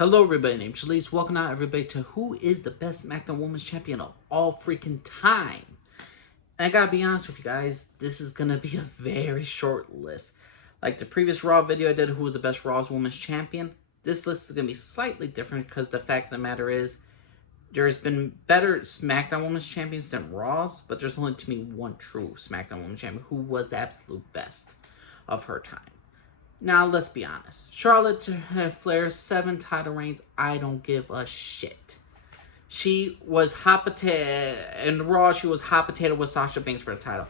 Hello everybody, named Shalise. Welcome out everybody to who is the best SmackDown Women's Champion of all freaking time. And I gotta be honest with you guys, this is gonna be a very short list. Like the previous Raw video I did, who was the best Raw's Women's Champion, this list is gonna be slightly different because the fact of the matter is, there's been better SmackDown Women's Champions than Raw's, but there's only to me one true SmackDown Women's Champion who was the absolute best of her time. Now, let's be honest. Charlotte Flair's 7 title reigns, I don't give a shit. She was hot potato, in Raw, she was hot potato with Sasha Banks for the title.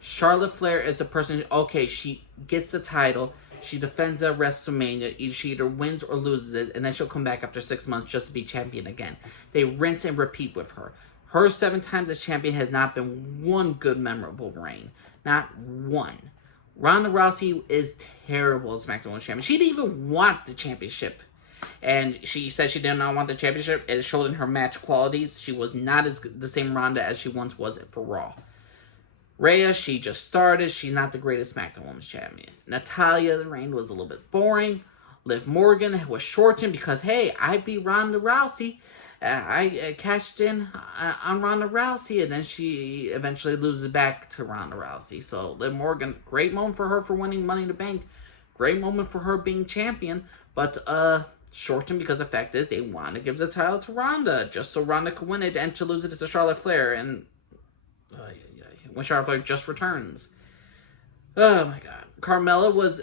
Charlotte Flair is a person, okay, she gets the title, she defends at WrestleMania, she either wins or loses it, and then she'll come back after 6 months just to be champion again. They rinse and repeat with her. Her 7 times as champion has not been one good memorable reign. Not one. Ronda Rousey is terrible as SmackDown Women's Champion. She didn't even want the championship. And she said she did not want the championship. It showed in her match qualities. She was not the same Ronda as she once was for Raw. Rhea, she just started. She's not the greatest SmackDown Women's Champion. Natalya, the reign was a little bit boring. Liv Morgan was shortened because, hey, I beat Ronda Rousey. I cashed in on Ronda Rousey, and then she eventually loses back to Ronda Rousey. So, Liv Morgan, great moment for her for winning Money in the Bank. Great moment for her being champion, but shortened because the fact is they want to give the title to Ronda, just so Ronda could win it and to lose it to Charlotte Flair, and when Charlotte Flair just returns. Oh my god. Carmella was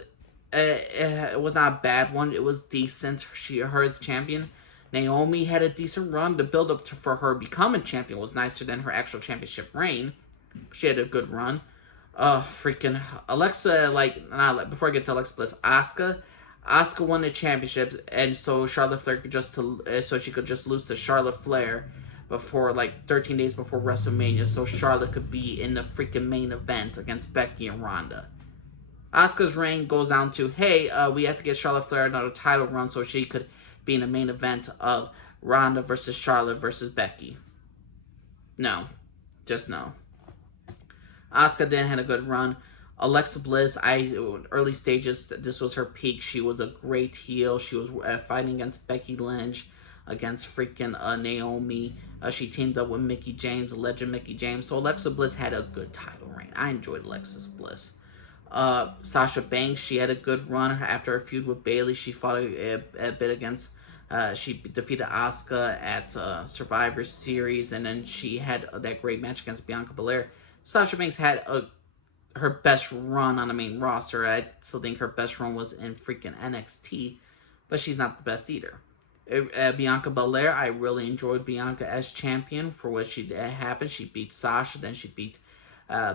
it was not a bad one. It was decent. Her as champion. Naomi had a decent run. The build-up for her becoming champion was nicer than her actual championship reign. She had a good run. Freaking Alexa, before I get to Alexa Bliss, Asuka won the championships, and so Charlotte Flair could just lose to Charlotte Flair before 13 days before WrestleMania, so Charlotte could be in the freaking main event against Becky and Ronda. Asuka's reign goes down to, hey, we have to get Charlotte Flair another title run so she could be in the main event of Ronda versus Charlotte versus Becky. No. Just no. Asuka then had a good run. Alexa Bliss, early stages, this was her peak. She was a great heel. She was fighting against Becky Lynch, against freaking Naomi. She teamed up with Mickie James, legend Mickie James. So Alexa Bliss had a good title reign. I enjoyed Alexa Bliss. Sasha Banks, she had a good run after a feud with Bayley. She fought a bit against, she defeated Asuka at Survivor Series, and then she had that great match against Bianca Belair. Sasha Banks had her best run on the main roster. I still think her best run was in freaking NXT, but she's not the best either. Bianca Belair, I really enjoyed Bianca as champion for what she happened. She beat Sasha, then she beat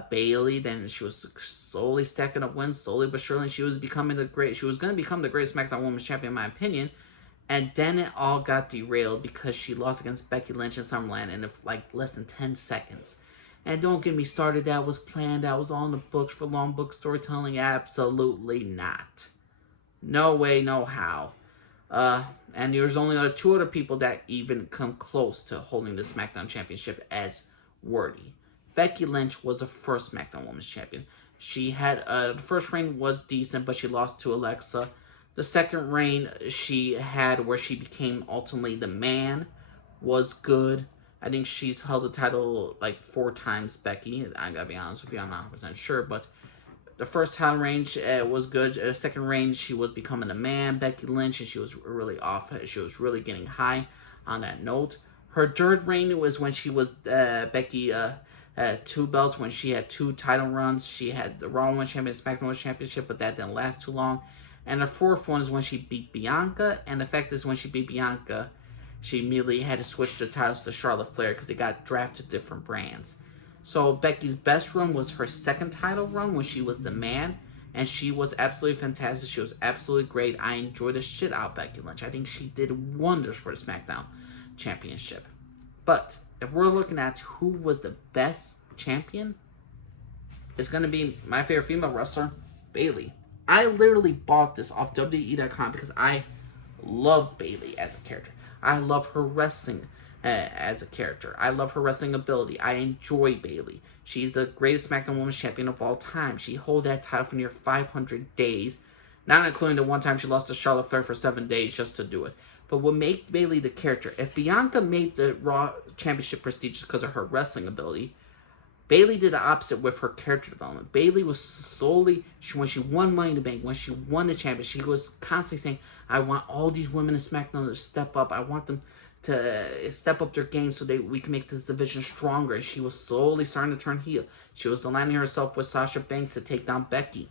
Bayley, then she was slowly stacking up wins, slowly but surely. She was going to become the greatest SmackDown Women's Champion in my opinion, and then it all got derailed because she lost against Becky Lynch in SummerSlam in less than 10 seconds. And don't get me started, that was planned, that was all in the books for long book storytelling. Absolutely not. No way, no how. And there's only 2 other people that even come close to holding the SmackDown Championship as worthy. Becky Lynch was the first SmackDown Women's Champion. She had, the first reign was decent, but she lost to Alexa. The second reign she had, where she became ultimately the man, was good. I think she's held the title 4 times, Becky. I gotta be honest with you, I'm not 100% sure, but the first title reign was good. The second reign, she was becoming a man, Becky Lynch, and she was really off. She was really getting high on that note. Her third reign was when she was Becky had 2 belts, when she had 2 title runs. She had the Raw Women's Championship, SmackDown Women's Championship, but that didn't last too long. And the fourth one is when she beat Bianca, and the fact is when she beat Bianca, she immediately had to switch the titles to Charlotte Flair because they got drafted different brands. So Becky's best run was her second title run when she was the man, and she was absolutely fantastic. She was absolutely great. I enjoyed the shit out of Becky Lynch. I think she did wonders for the SmackDown Championship. But if we're looking at who was the best champion, it's going to be my favorite female wrestler, Bayley. I literally bought this off WWE.com because I love Bayley as a character. I love her wrestling as a character. I love her wrestling ability. I enjoy Bayley. She's the greatest SmackDown Women's Champion of all time. She held that title for near 500 days. Not including the one time she lost to Charlotte Flair for 7 days just to do it. But what made Bayley the character? If Bianca made the Raw Championship prestigious because of her wrestling ability, Bayley did the opposite with her character development. Bayley was solely, when she won Money in the Bank, when she won the championship, she was constantly saying, I want all these women in SmackDown to step up. I want them to step up their game so we can make this division stronger. She was slowly starting to turn heel. She was aligning herself with Sasha Banks to take down Becky.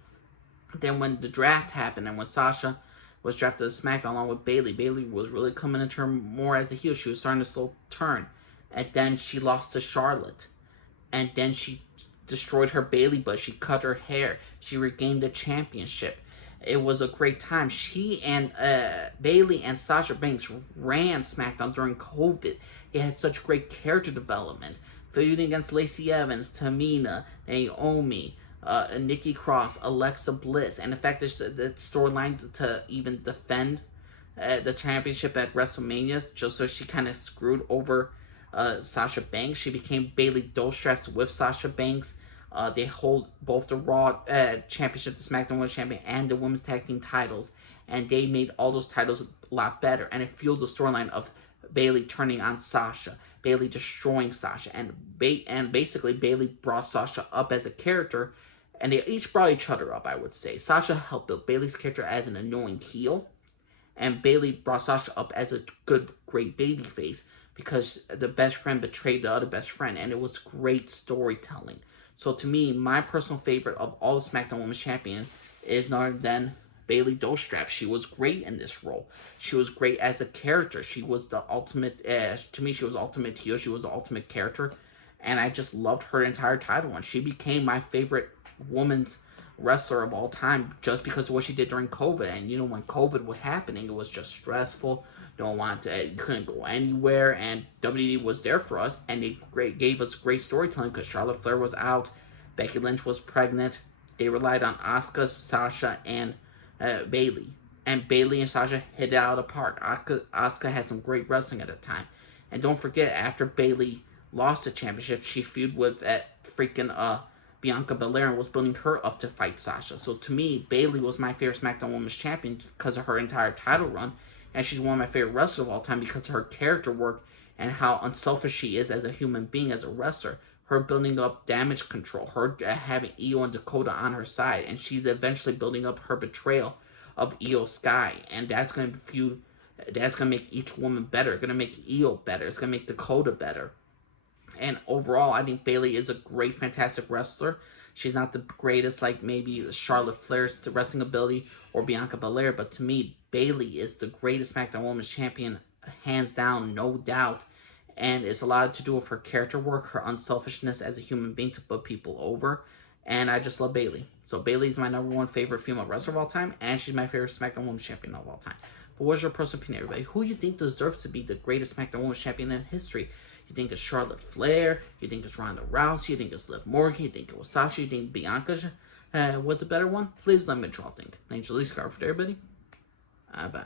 Then when the draft happened and when Sasha was drafted to SmackDown along with Bayley, Bayley was really coming into her more as a heel. She was starting to slow turn. And then she lost to Charlotte. And then she destroyed her Bayley butt. She cut her hair. She regained the championship. It was a great time. She and Bayley and Sasha Banks ran SmackDown during COVID. They had such great character development. Feuding against Lacey Evans, Tamina, Naomi, Nikki Cross, Alexa Bliss. And the fact that the storyline to even defend the championship at WrestleMania, just so she kind of screwed over Sasha Banks. She became Bayley Dostraps with Sasha Banks. They hold both the Raw Championship, the SmackDown Women's Champion, and the Women's Tag Team titles. And they made all those titles a lot better. And it fueled the storyline of Bayley turning on Sasha. Bayley destroying Sasha. And basically, Bayley brought Sasha up as a character. And they each brought each other up, I would say. Sasha helped build Bayley's character as an annoying heel. And Bayley brought Sasha up as a good, great babyface. Because the best friend betrayed the other best friend. And it was great storytelling. So to me, my personal favorite of all the SmackDown Women's Champion is none other than Bayley Dostrap. She was great in this role. She was great as a character. She was the ultimate, to me, she was ultimate heel. She was the ultimate character. And I just loved her entire title run. She became my favorite women's wrestler of all time just because of what she did during COVID. And, you know, when COVID was happening, it was just stressful. Couldn't go anywhere, and WWE was there for us, and they gave us great storytelling because Charlotte Flair was out, Becky Lynch was pregnant. They relied on Asuka, Sasha, and Bayley, and Bayley and Sasha hit it out of the park. Asuka had some great wrestling at the time, and don't forget, after Bayley lost the championship, she feuded with Bianca Belair and was building her up to fight Sasha. So to me, Bayley was my favorite SmackDown Women's Champion because of her entire title run. And she's one of my favorite wrestlers of all time because of her character work and how unselfish she is as a human being, as a wrestler. Her building up Damage Control, her having Io and Dakota on her side, and she's eventually building up her betrayal of Io Sky, and that's gonna make each woman better. It's gonna make Io better. It's gonna make Dakota better. And overall, I think Bayley is a great, fantastic wrestler. She's not the greatest, like maybe Charlotte Flair's wrestling ability or Bianca Belair, but to me, Bayley is the greatest SmackDown Women's Champion, hands down, no doubt. And it's a lot to do with her character work, her unselfishness as a human being to put people over. And I just love Bayley. So Bayley's my #1 favorite female wrestler of all time, and she's my favorite SmackDown Women's Champion of all time. But what's your personal opinion, everybody? Who you think deserves to be the greatest SmackDown Women's Champion in history? You think it's Charlotte Flair? You think it's Ronda Rousey? You think it's Liv Morgan? You think it was Sasha? You think Bianca was a better one? Please let me know what you all think. Thanks for listening, everybody. Bye.